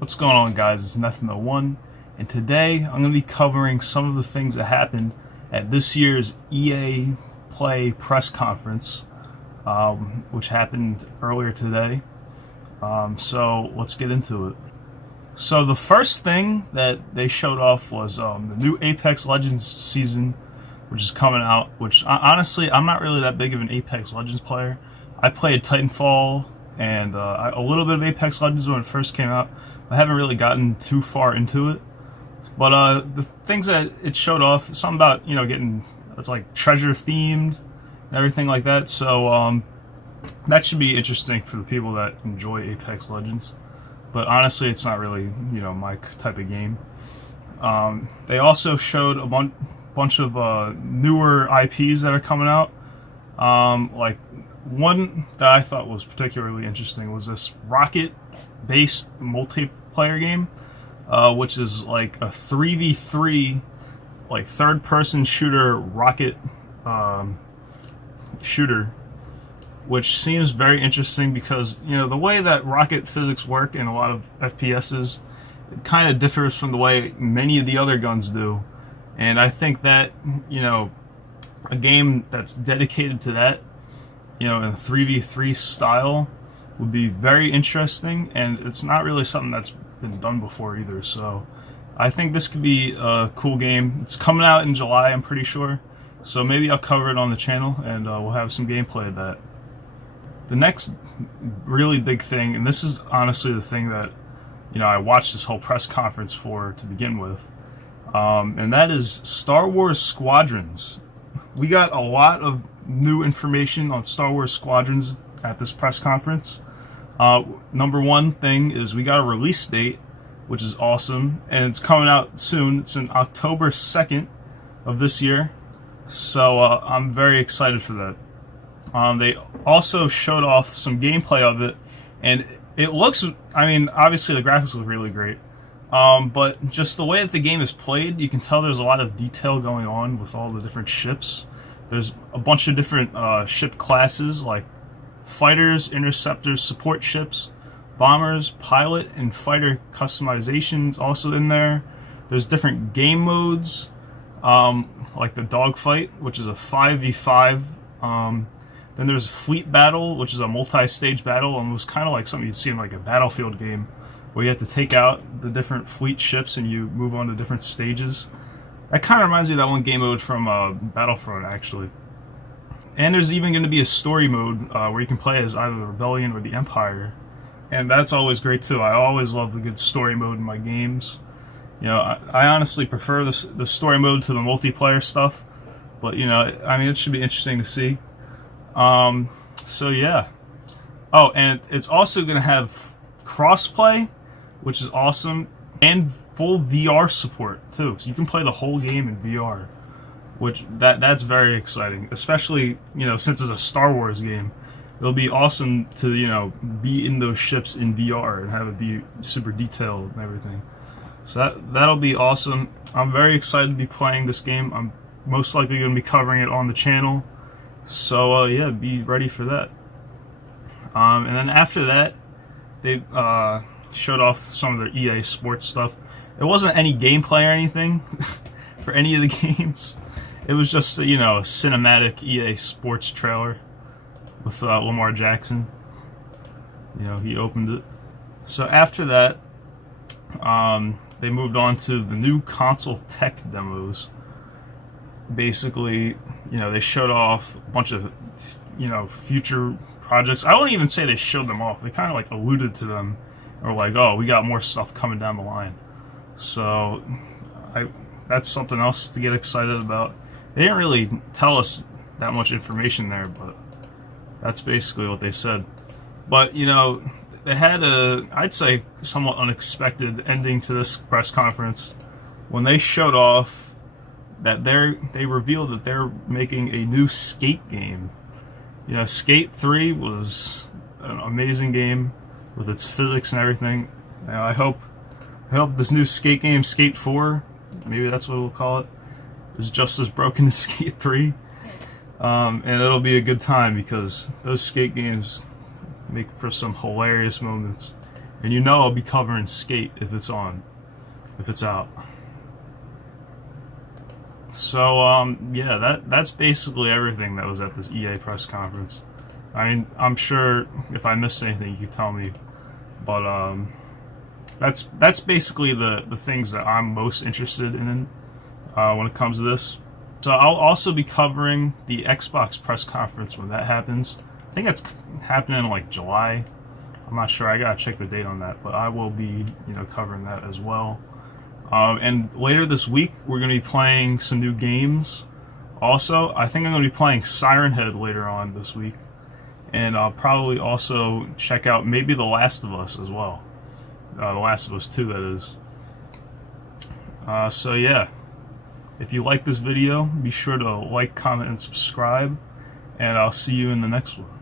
What's going on, guys? It's Nethen01, and today I'm going to be covering some of the things that happened at this year's EA Play press conference, which happened earlier today. So let's get into it. So the first thing that they showed off was the new Apex Legends season, which is coming out, which honestly, I'm not really that big of an Apex Legends player. I played Titanfall and a little bit of Apex Legends when it first came out. I haven't really gotten too far into it, but the things that it showed off, something about getting it's like treasure themed and everything like that. So that should be interesting for the people that enjoy Apex Legends. But honestly, it's not really my type of game. They also showed a bunch of newer IPs that are coming out. Like one that I thought was particularly interesting was this rocket-based multiplayer game, which is like a 3v3, like third-person shooter rocket shooter, which seems very interesting because the way that rocket physics work in a lot of FPSs, it kind of differs from the way many of the other guns do, and I think that a game that's dedicated to that, in a 3v3 style, would be very interesting, and it's not really something that's been done before either. So I think this could be a cool game. It's coming out in July, I'm pretty sure, so maybe I'll cover it on the channel and we'll have some gameplay of that. The next really big thing, and this is honestly the thing that I watched this whole press conference for to begin with, and that is Star Wars Squadrons. We got a lot of new information on Star Wars Squadrons at this press conference. Number one thing is we got a release date, which is awesome, and it's coming out soon. It's in October 2nd of this year, so I'm very excited for that. They also showed off some gameplay of it, and it looks, obviously the graphics look really great, but just the way that the game is played, you can tell there's a lot of detail going on with all the different ships. There's a bunch of different ship classes, like fighters, interceptors, support ships, bombers, pilot, and fighter customizations also in there. There's different game modes, like the dogfight, which is a 5v5. Then there's Fleet Battle, which is a multi-stage battle, and it was kind of like something you'd see in like a Battlefield game, where you have to take out the different fleet ships and you move on to different stages. That kind of reminds me of that one game mode from Battlefront, actually. And there's even going to be a story mode where you can play as either the Rebellion or the Empire, and that's always great too. I always love the good story mode in my games. I honestly prefer the story mode to the multiplayer stuff, but it should be interesting to see. So yeah. Oh, and it's also going to have crossplay, which is awesome, and full VR support too. So you can play the whole game in VR, which that's very exciting, especially since it's a Star Wars game. It'll be awesome to be in those ships in VR and have it be super detailed and everything. So that'll be awesome. I'm very excited to be playing this game. I'm most likely going to be covering it on the channel. So yeah, be ready for that. And then after that, they showed off some of their EA Sports stuff. It wasn't any gameplay or anything for any of the games. It was just a cinematic EA Sports trailer with Lamar Jackson. He opened it. So after that, they moved on to the new console tech demos. Basically, they showed off a bunch of future projects. I wouldn't even say they showed them off. They kind of like alluded to them, or like, oh, we got more stuff coming down the line. So that's something else to get excited about. They didn't really tell us that much information there, but that's basically what they said. But they had I'd say somewhat unexpected ending to this press conference when they showed off that they revealed that they're making a new Skate game. Skate 3 was an amazing game with its physics and everything. I hope this new Skate game, Skate 4, maybe that's what we'll call it, is just as broken as Skate 3. And it'll be a good time because those Skate games make for some hilarious moments. And you know I'll be covering Skate if it's on, if it's out. So yeah, that's basically everything that was at this EA press conference. I mean, I'm sure if I missed anything, you could tell me, but that's basically the things that I'm most interested in when it comes to this. So I'll also be covering the Xbox press conference when that happens. I think that's happening in like July. I'm not sure. I gotta check the date on that, but I will be, covering that as well. And later this week, we're going to be playing some new games. Also, I think I'm going to be playing Siren Head later on this week. And I'll probably also check out maybe The Last of Us as well. The Last of Us 2, that is. So yeah, if you like this video, be sure to like, comment, and subscribe. And I'll see you in the next one.